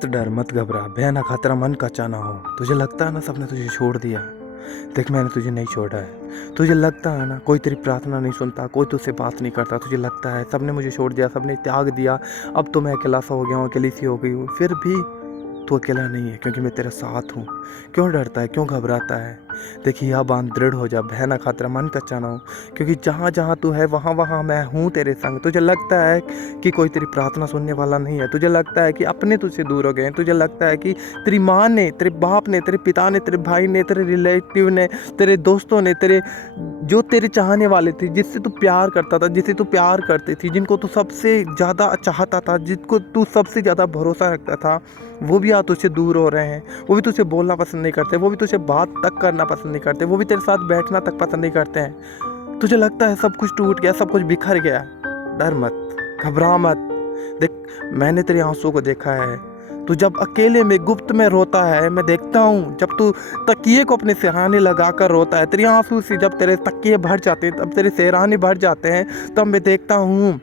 मत डर मत घबरा, भय ना खतरा मन का ना हो। तुझे लगता है ना सबने तुझे छोड़ दिया, देख मैंने तुझे नहीं छोड़ा है। तुझे लगता है ना कोई तेरी प्रार्थना नहीं सुनता, कोई तुझसे बात नहीं करता। तुझे लगता है सबने मुझे छोड़ दिया, सबने त्याग दिया, अब तो मैं अकेला सा हो गया हूँ, अकेली सी हो गई हूँ। फिर भी तू अकेला नहीं है, क्योंकि मैं तेरे साथ हूँ। क्यों डरता है, क्यों घबराता है? देखिए यह बांध दृढ़ हो जा, भय ना खतरा मन कच्चा ना हो, क्योंकि जहाँ जहाँ तू है वहाँ वहाँ मैं हूँ तेरे संग। तुझे लगता है कि कोई तेरी प्रार्थना सुनने वाला नहीं है, तुझे लगता है कि अपने तुझसे दूर हो गए हैं, तुझे लगता है कि तेरी माँ ने, तेरे बाप ने, तेरे पिता ने, तेरे भाई ने, तेरे रिलेटिव ने, तेरे दोस्तों ने, तेरे जो तेरे चाहने वाले थे, जिससे तू प्यार करता था, जिसे तू प्यार करती थी, जिनको तू सबसे ज़्यादा चाहता था, जिसको तू सबसे ज़्यादा भरोसा रखता था, वो भी आज तुझसे दूर हो रहे हैं। वो भी तुझसे बोलना पसंद नहीं करते, वो भी तुझसे बात तक करना पसंद नहीं करते, वो भी तेरे साथ बैठना तक पसंद नहीं करते हैं। तुझे लगता है सब कुछ टूट गया, सब कुछ बिखर गया। डर मत, घबरा मत। देख मैंने तेरे आंसू को देखा है। तू जब अकेले में गुप्त में रोता है, मैं देखता हूँ। जब तू तकिए को अपने सिरहाने लगा कर रोता है, तेरे आंसू से जब तेरे तकिए भर जाते हैं, तब तेरे सिरहाने भर जाते हैं, तब मैं देखता हूँ।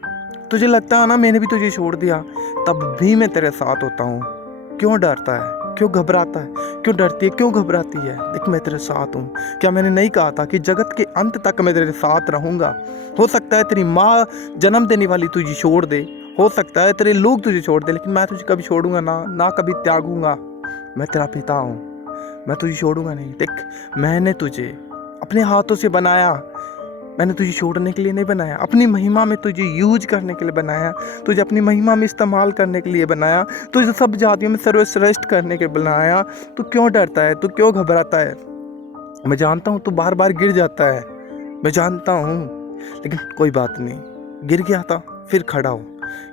तुझे लगता है ना मैंने भी तुझे छोड़ दिया, तब भी मैं तेरे साथ होता हूँ। क्यों डरता है, क्यों घबराता है, क्यों डरती है, क्यों घबराती है? देख मैं तेरे साथ हूँ। क्या मैंने नहीं कहा था कि जगत के अंत तक मैं तेरे साथ रहूँगा? हो सकता है तेरी माँ जन्म देने वाली तुझे छोड़ दे, हो सकता है तेरे लोग तुझे छोड़ दे, लेकिन मैं तुझे कभी छोड़ूंगा ना कभी त्यागूंगा। मैं तेरा पिता हूँ, मैं तुझे छोड़ूंगा नहीं। देख मैंने तुझे अपने हाथों से बनाया, मैंने तुझे छोड़ने के लिए नहीं बनाया, अपनी महिमा में तुझे यूज करने के लिए बनाया, तुझे अपनी महिमा में इस्तेमाल करने के लिए बनाया, तुझे सब जातियों में सर्वश्रेष्ठ करने के लिए बनाया। तू क्यों डरता है, तू क्यों घबराता है? मैं जानता हूँ तू बार बार गिर जाता है, मैं जानता हूँ, लेकिन कोई बात नहीं। गिर गया था फिर खड़ा हो,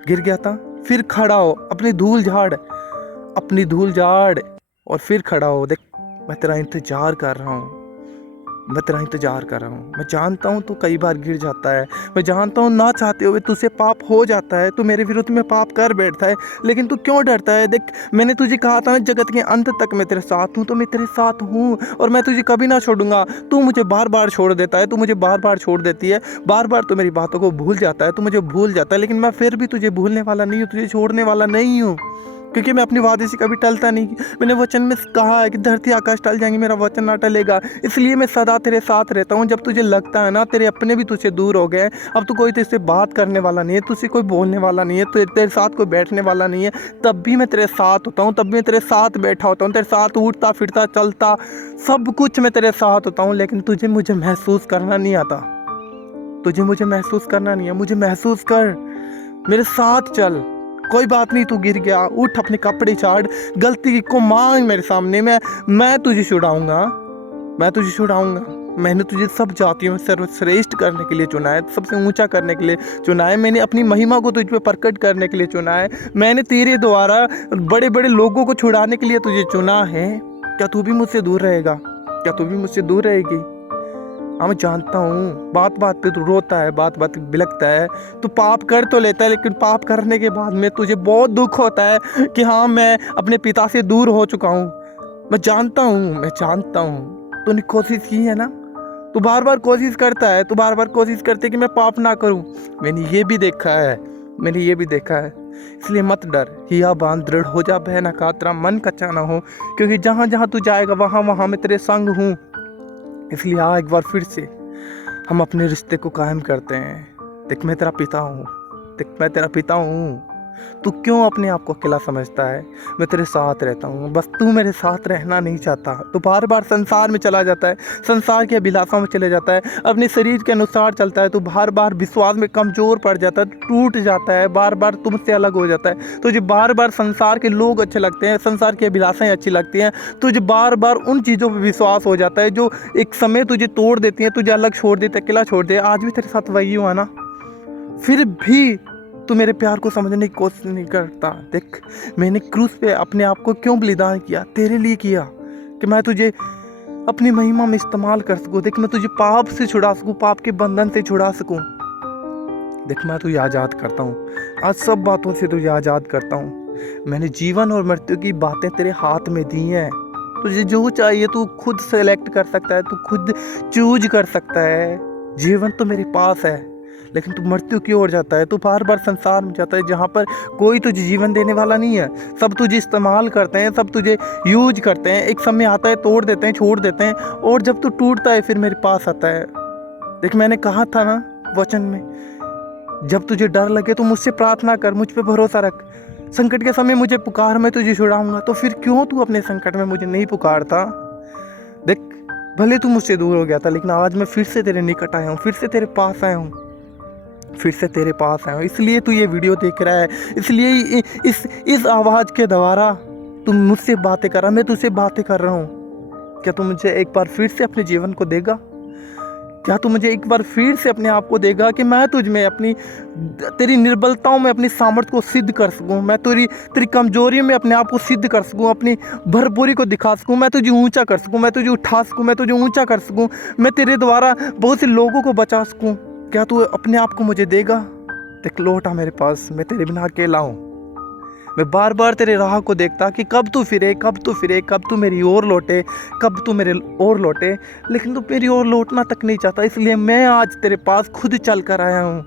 गिर गया था फिर खड़ा हो, अपनी धूल झाड़, अपनी धूल झाड़ और फिर खड़ा हो। देख मैं तेरा इंतजार कर रहा हूँ, मैं तेरा इंतजार कर रहा हूँ। मैं जानता हूँ तू कई बार गिर जाता है, मैं जानता हूँ ना चाहते हुए तुझसे पाप हो जाता है, तू मेरे विरुद्ध में पाप कर बैठता है, लेकिन तू क्यों डरता है? देख मैंने तुझे कहा था ना जगत के अंत तक मैं तेरे साथ हूँ, तो मैं तेरे साथ हूँ और मैं तुझे कभी ना छोड़ूंगा। तू मुझे बार बार छोड़ देता है, तू मुझे बार बार छोड़ देती है, बार बार तू मेरी बातों को भूल जाता है, तू मुझे भूल जाता है, लेकिन मैं फिर भी तुझे भूलने वाला नहीं हूँ, तुझे छोड़ने वाला नहीं हूँ, क्योंकि मैं अपनी वादे से कभी टलता नहीं। मैंने वचन में कहा है कि धरती आकाश टल जाएंगे, मेरा वचन ना टलेगा, इसलिए मैं सदा तेरे साथ रहता हूँ। जब तुझे लगता है ना तेरे अपने भी तुझसे दूर हो गए, अब तो कोई तुझसे बात करने वाला नहीं है, तुझसे कोई बोलने वाला नहीं है, तेरे साथ कोई बैठने वाला नहीं है, तब भी मैं तेरे साथ होता हूँ, तब भी मैं तेरे साथ बैठा होता हूँ, तेरे साथ उठता फिरता चलता सब कुछ मैं तेरे साथ होता हूँ। लेकिन तुझे मुझे महसूस करना नहीं आता, तुझे मुझे महसूस करना नहीं है। मुझे महसूस कर, मेरे साथ चल। कोई बात नहीं, तू गिर गया, उठ, अपने कपड़े छाड़, गलती को मांग मेरे सामने, मैं तुझे छुड़ाऊंगा, मैं तुझे छुड़ाऊंगा। मैंने तुझे सब जातियों में सर्वश्रेष्ठ करने के लिए चुना है, सबसे ऊंचा करने के लिए चुना है, मैंने अपनी महिमा को तुझ पे प्रकट करने के लिए चुना है, मैंने तेरे द्वारा बड़े बड़े लोगों को छुड़ाने के लिए तुझे चुना है। क्या तू भी मुझसे दूर रहेगा? क्या तू भी मुझसे दूर रहेगी? हाँ मैं जानता हूँ बात बात पे तू रोता है, बात बात पे बिलखता है, तू पाप कर तो लेता है, लेकिन पाप करने के बाद में तुझे बहुत दुख होता है कि हाँ मैं अपने पिता से दूर हो चुका हूँ। मैं जानता हूँ, मैं जानता हूँ, तूने कोशिश की है ना, तू बार बार कोशिश करता है, तू बार बार कोशिश करते कि मैं पाप ना करूँ। मैंने ये भी देखा है, मैंने ये भी देखा है, इसलिए मत डर, हिया बांध दृढ़ हो जा, भय ना खतरा मन कच्चा ना हो, क्योंकि जहाँ जहाँ तू जाएगा वहाँ वहाँ मैं तेरे संग हूँ। इसलिए आ एक बार फिर से हम अपने रिश्ते को कायम करते हैं। देख मैं तेरा पिता हूँ, देख मैं तेरा पिता हूँ। तू क्यों अपने आप को अकेला समझता है? मैं तेरे साथ रहता हूँ, बस तू मेरे साथ रहना नहीं चाहता। तू बार बार संसार में चला जाता है, संसार की अभिलाषाओं में चले जाता है, अपने शरीर के अनुसार चलता है, तू बार बार विश्वास में कमज़ोर पड़ जाता है, टूट जाता है, बार बार तुमसे अलग हो जाता है, तुझे बार बार संसार के लोग अच्छे लगते हैं, संसार की अभिलाषाएँ अच्छी लगती हैं, तुझे बार बार उन चीज़ों पर विश्वास हो जाता है जो एक समय तुझे तोड़ देती हैं, तुझे अलग छोड़ देते, अकेला छोड़ दे। आज भी तेरे साथ वही हुआ ना, फिर भी तू मेरे प्यार को समझने की कोशिश नहीं करता। देख मैंने क्रूस पे अपने आप को क्यों बलिदान किया? तेरे लिए किया कि मैं तुझे अपनी महिमा में इस्तेमाल कर सकूं। देख मैं तुझे पाप से छुड़ा सकूं, पाप के बंधन से छुड़ा सकूं। देख मैं तुझे आज़ाद करता हूँ, आज सब बातों से तुझे आज़ाद करता हूँ। मैंने जीवन और मृत्यु की बातें तेरे हाथ में दी हैं, तुझे जो चाहिए तू खुद सेलेक्ट कर सकता है, तू खुद चूज कर सकता है। जीवन तो मेरे पास है, लेकिन तू मृत्यु की ओर जाता है, तू बार बार संसार में जाता है जहाँ पर कोई तुझे जीवन देने वाला नहीं है। सब तुझे इस्तेमाल करते हैं, सब तुझे यूज करते हैं, एक समय आता है तोड़ देते हैं, छोड़ देते हैं, और जब तू टूटता है फिर मेरे पास आता है। देख मैंने कहा था ना वचन में, जब तुझे डर लगे तो मुझसे प्रार्थना कर, मुझ पे भरोसा रख, संकट के समय मुझे पुकार, मैं तुझे छुड़ाऊंगा। तो फिर क्यों तू अपने संकट में मुझे नहीं पुकारता? देख भले तू मुझसे दूर हो गया था, लेकिन आज मैं फिर से तेरे निकट आया हूँ, फिर से तेरे पास आया हूँ, फिर से तेरे पास आया हूँ। इसलिए तू ये वीडियो देख रहा है, इसलिए इस आवाज़ के द्वारा तू मुझसे बातें कर रहा, मैं तुझसे बातें कर रहा हूँ। क्या तू मुझे एक बार फिर से अपने जीवन को देगा? क्या तू मुझे एक बार फिर से अपने आप को देगा कि मैं तुझ में अपनी तेरी निर्बलताओं में अपनी सामर्थ्य को सिद्ध कर सकूं, मैं तेरी कमजोरियों में अपने आप को सिद्ध कर सकूं, अपनी भरपूरी को दिखा सकूं, मैं तुझे ऊंचा कर सकूं, मैं तुझे उठा सकूं, मैं तुझे ऊंचा कर सकूं, मैं तेरे द्वारा बहुत से लोगों को बचा सकूं। क्या तू अपने आप को मुझे देगा? देख लौट आ मेरे पास, मैं तेरे बिना अकेला हूँ। मैं बार बार तेरे राह को देखता कि कब तू फिरे, कब तू फिरे, कब तू मेरी ओर लौटे, कब तू मेरे ओर लौटे, लेकिन तू मेरी ओर लौटना तक नहीं चाहता। इसलिए मैं आज तेरे पास खुद चल कर आया हूँ।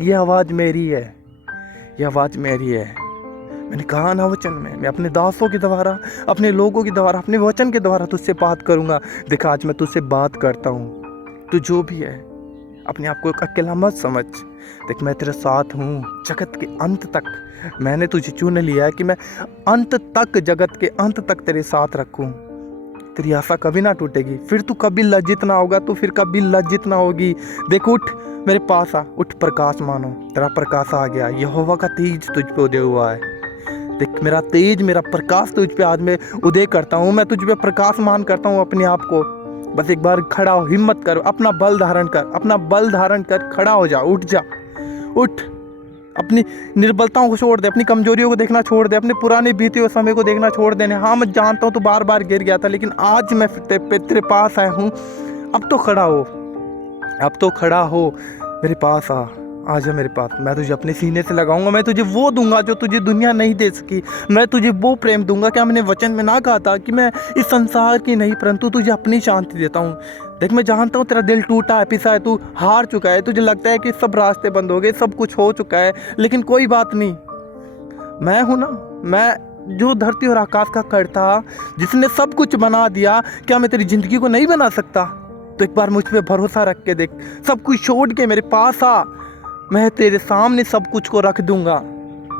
ये आवाज़ मेरी है, ये आवाज़ मेरी है। मैंने कहा ना वचन में, मैं अपने दासों के द्वारा, अपने लोगों के द्वारा, अपने वचन के द्वारा तुझसे बात करूँगा। देखा आज मैं तुझसे बात करता हूँ। तू जो भी है अपने आप को अकेला मत समझ। देख मैं तेरे साथ हूँ जगत के अंत तक। मैंने तुझे चुन लिया है कि मैं अंत तक, जगत के अंत तक तेरे साथ रखूँ। तेरी आशा कभी ना टूटेगी, फिर तू कभी लज्जित ना होगा, तू फिर कभी लज्जित ना होगी। देख उठ मेरे पास आ, उठ प्रकाश मानो, तेरा प्रकाश आ गया। यहोवा का तेज तुझ पे उदय हुआ है। देख मेरा तेज, मेरा प्रकाश तुझ पे आज मैं उदय करता हूँ। मैं तुझ पे प्रकाश मान करता हूँ अपने आप को। बस एक बार खड़ा हो, हिम्मत कर, अपना बल धारण कर, अपना बल धारण कर, खड़ा हो जा, उठ जा, उठ। अपनी निर्बलताओं को छोड़ दे, अपनी कमजोरियों को देखना छोड़ दे, अपने पुराने बीते हुए समय को देखना छोड़ देने। हाँ मैं जानता हूँ तो बार बार गिर गया था, लेकिन आज मैं तेरे पास आया हूँ। अब तो खड़ा हो, अब तो खड़ा हो, मेरे पास आ जा मेरे पास। मैं तुझे अपने सीने से लगाऊंगा, मैं तुझे वो दूंगा जो तुझे दुनिया नहीं दे सकी। मैं तुझे वो प्रेम दूंगा। क्या मैंने वचन में ना कहा था कि मैं इस संसार की नहीं परंतु तुझे अपनी शांति देता हूँ। देख मैं जानता हूँ तेरा दिल टूटा है, पिसा है, तू हार चुका है, तुझे लगता है कि सब रास्ते बंद हो गए, सब कुछ हो चुका है, लेकिन कोई बात नहीं। मैं हूँ ना, मैं जो धरती और आकाश का कर्ता, जिसने सब कुछ बना दिया, क्या मैं तेरी जिंदगी को नहीं बना सकता? तो एक बार मुझ पे भरोसा रख के देख, सब कुछ छोड़ के मेरे पास आ। मैं तेरे सामने सब कुछ को रख दूंगा।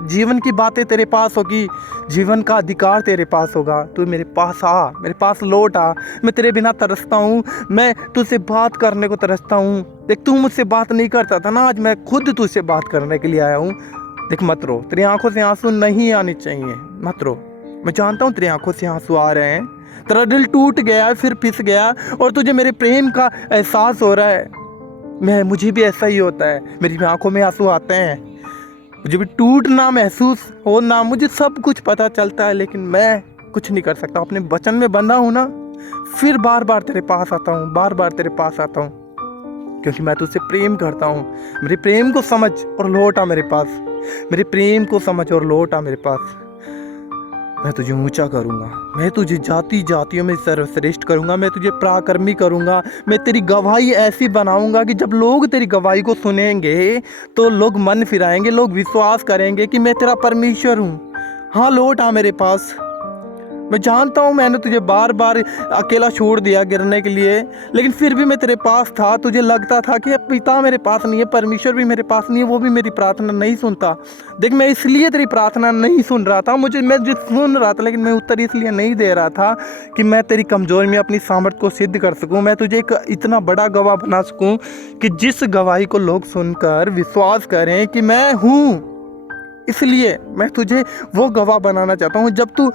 जीवन की बातें तेरे पास होगी, जीवन का अधिकार तेरे पास होगा। तू मेरे पास आ, मेरे पास लौट आ। मैं तेरे बिना तरसता हूँ, मैं तुझसे बात करने को तरसता हूँ। देख तू मुझसे बात नहीं करता था ना, आज मैं खुद तुझसे बात करने के लिए आया हूँ। देख मत रो, तेरी आंखों से आंसू नहीं आने चाहिए, मत रो। मैं जानता हूँ तेरी आंखों से आंसू आ रहे हैं, तेरा दिल टूट गया, फिर पिस गया, और तुझे मेरे प्रेम का एहसास हो रहा है। मुझे भी ऐसा ही होता है, मेरी भी आंखों में आंसू आते हैं, मुझे भी टूटना महसूस होना, मुझे सब कुछ पता चलता है, लेकिन मैं कुछ नहीं कर सकता। अपने वचन में बंधा हूँ ना, फिर बार बार तेरे पास आता हूँ, बार बार तेरे पास आता हूँ, क्योंकि मैं तुझसे प्रेम करता हूँ। मेरे प्रेम को समझ और लौट आ मेरे पास, मेरे प्रेम को समझ और लौट आ मेरे पास। मैं तुझे ऊंचा करूंगा, मैं तुझे जाति जातियों में सर्वश्रेष्ठ करूंगा, मैं तुझे पराक्रमी करूंगा। मैं तेरी गवाही ऐसी बनाऊंगा कि जब लोग तेरी गवाही को सुनेंगे तो लोग मन फिराएंगे, लोग विश्वास करेंगे कि मैं तेरा परमेश्वर हूँ। हाँ लौट आ मेरे पास। मैं जानता हूँ मैंने तुझे बार बार अकेला छोड़ दिया गिरने के लिए, लेकिन फिर भी मैं तेरे पास था। तुझे लगता था कि अब पिता मेरे पास नहीं है, परमेश्वर भी मेरे पास नहीं है, वो भी मेरी प्रार्थना नहीं सुनता। देख मैं इसलिए तेरी प्रार्थना नहीं सुन रहा था, मैं जो सुन रहा था, लेकिन मैं उत्तर इसलिए नहीं दे रहा था कि मैं तेरी कमजोरी में अपनी सामर्थ्य को सिद्ध कर सकूँ, मैं तुझे एक इतना बड़ा गवाह बना सकूँ कि जिस गवाही को लोग सुनकर विश्वास करें कि मैं हूँ। इसलिए मैं तुझे वो गवाह बनाना चाहता हूँ। जब तू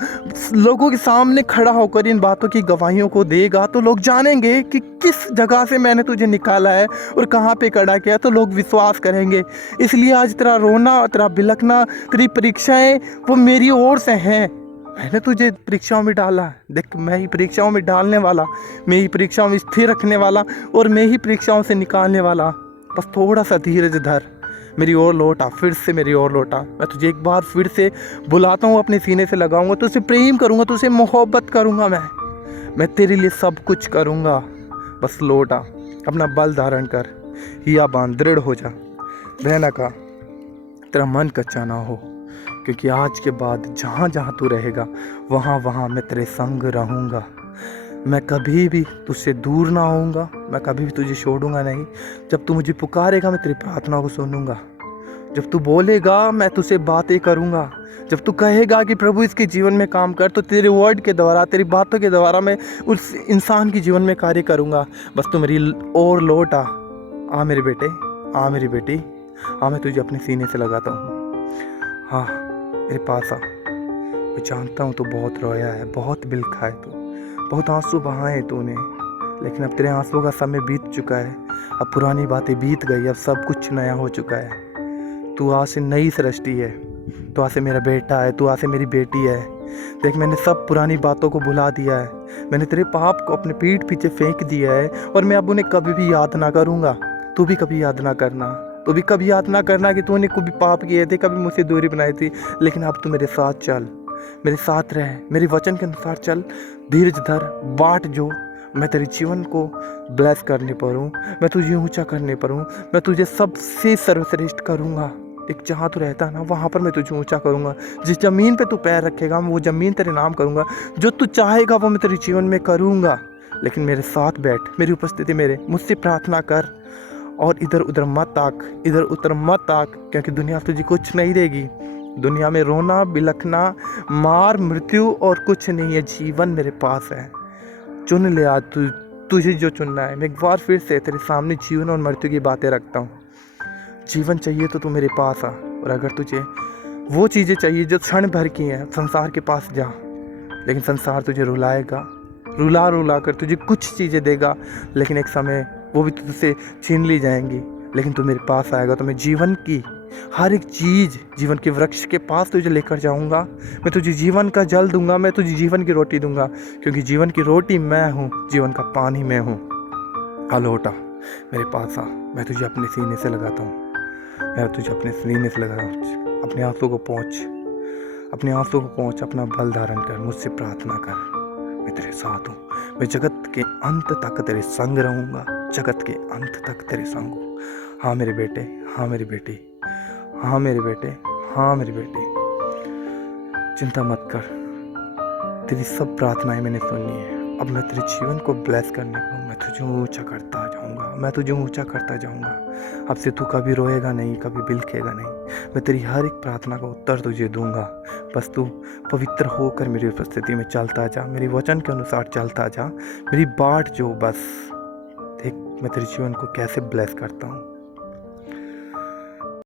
लोगों के सामने खड़ा होकर इन बातों की गवाहियों को देगा तो लोग जानेंगे कि किस जगह से मैंने तुझे निकाला है और कहाँ पे खड़ा किया, तो लोग विश्वास करेंगे। इसलिए आज तेरा रोना, तेरा बिलखना, तेरी परीक्षाएं वो मेरी ओर से हैं। मैंने तुझे परीक्षाओं में डाला। देख मैं ही परीक्षाओं में डालने वाला, मैं ही परीक्षाओं में स्थिर रखने वाला, और मैं ही परीक्षाओं से निकालने वाला। बस थोड़ा सा धीरज धर, मेरी ओर लौटा, फिर से मेरी ओर लौटा। मैं तुझे एक बार फिर से बुलाता हूँ, अपने सीने से लगाऊंगा, तुझसे प्रेम करूँगा, तुझसे मोहब्बत करूँगा। मैं तेरे लिए सब कुछ करूँगा। बस लौटा, अपना बल धारण कर। हिया बांध दृढ़ हो जा। रहना का तेरा मन कच्चा ना हो, क्योंकि आज के बाद जहाँ जहाँ तू रहेगा वहाँ वहाँ मैं तेरे संग रहूँगा। मैं कभी भी तुझसे दूर ना होऊंगा, मैं कभी भी तुझे छोड़ूंगा नहीं। जब तू मुझे पुकारेगा मैं तेरी प्रार्थना को सुनूंगा। जब तू बोलेगा मैं तुझसे बातें करूंगा। जब तू कहेगा कि प्रभु इसके जीवन में काम कर, तो तेरे वर्ड के द्वारा, तेरी बातों के द्वारा मैं उस इंसान के जीवन में कार्य करूंगा। बस तू मेरी और लौट आ मेरे बेटे, आ मेरी बेटी, हाँ मैं तुझे अपने सीने से लगाता हूँ। हाँ मेरे पास आ। मैं जानता हूँ तू बहुत रोया है, बहुत बिलखा है, तू बहुत आंसू बहाए तूने, लेकिन अब तेरे आंसुओं का समय बीत चुका है। अब पुरानी बातें बीत गई, अब सब कुछ नया हो चुका है। तू आज से नई सृष्टि है, तू आज से मेरा बेटा है, तू आज से मेरी बेटी है। देख मैंने सब पुरानी बातों को भुला दिया है, मैंने तेरे पाप को अपने पीठ पीछे फेंक दिया है, और मैं अब उन्हें कभी भी याद ना करूँगा। तू भी कभी याद ना करना, तू भी कभी याद ना करना कि तूने कभी पाप किए थे, कभी मुझसे दूरी बनाई थी। लेकिन अब तू मेरे साथ चल, मेरे साथ रह, मेरे वचन के अनुसार चल, धीरज धर, बाट जो। मैं तेरे जीवन को ब्लेस करने पर हूँ, मैं तुझे ऊंचा करने पर हूँ, मैं तुझे सबसे सर्वश्रेष्ठ करूँगा। एक जहाँ तू रहता है ना वहाँ पर मैं तुझे ऊंचा करूँगा। जिस ज़मीन पे तू पैर रखेगा मैं वो ज़मीन तेरे नाम करूँगा। जो तू चाहेगा वो मैं तेरे जीवन में करूँगा। लेकिन मेरे साथ बैठ, मेरी उपस्थिति मेरे, मुझसे प्रार्थना कर, और इधर उधर मत आक, इधर उधर मत आक, क्योंकि दुनिया तुझे कुछ नहीं देगी। दुनिया में रोना, बिलखना, मार, मृत्यु और कुछ नहीं है। जीवन मेरे पास है। चुन ले आज तुझे जो चुनना है। मैं एक बार फिर से तेरे सामने जीवन और मृत्यु की बातें रखता हूँ। जीवन चाहिए तो तू मेरे पास आ, और अगर तुझे वो चीज़ें चाहिए जो क्षण भर की हैं, संसार के पास जा। लेकिन संसार तुझे रुलाएगा, रुला रुला कर तुझे कुछ चीज़ें देगा, लेकिन एक समय वो भी तुझसे छीन ली जाएंगी। लेकिन तू मेरे पास आएगा तो मैं जीवन की हर एक चीज़, जीवन के वृक्ष के पास तुझे लेकर जाऊंगा। मैं तुझे जीवन का जल दूंगा, मैं तुझे जीवन की रोटी दूंगा, क्योंकि जीवन की रोटी मैं हूँ, जीवन का पानी मैं हूँ। आ लौटा मेरे पास आ, मैं तुझे अपने सीने से लगाता हूँ, मैं तुझे अपने सीने से लगाता हूँ। अपने आंसू को पहुँच, अपने आंसू को पहुँच, अपना बल धारण कर, मुझसे प्रार्थना कर। मैं तेरे साथ हूँ, मैं जगत के अंत तक तेरे संग रहूँगा, जगत के अंत तक तेरे संग हूँ। हाँ मेरे बेटे, हाँ मेरी बेटी, हाँ मेरे बेटे, हाँ मेरी बेटी, चिंता मत कर, तेरी सब प्रार्थनाएं मैंने सुनी है। अब मैं तेरे जीवन को ब्लेस करने को, मैं तुझे ऊंचा करता जाऊंगा, मैं तुझे ऊंचा करता जाऊंगा। अब से तू कभी रोएगा नहीं, कभी बिलखेगा नहीं। मैं तेरी हर एक प्रार्थना का उत्तर तुझे दूंगा। बस तू पवित्र होकर मेरी उपस्थिति में चलता जा, मेरे वचन के अनुसार चलता जा, मेरी बाट जो। बस देख मैं तेरे जीवन को कैसे ब्लेस करता हूँ।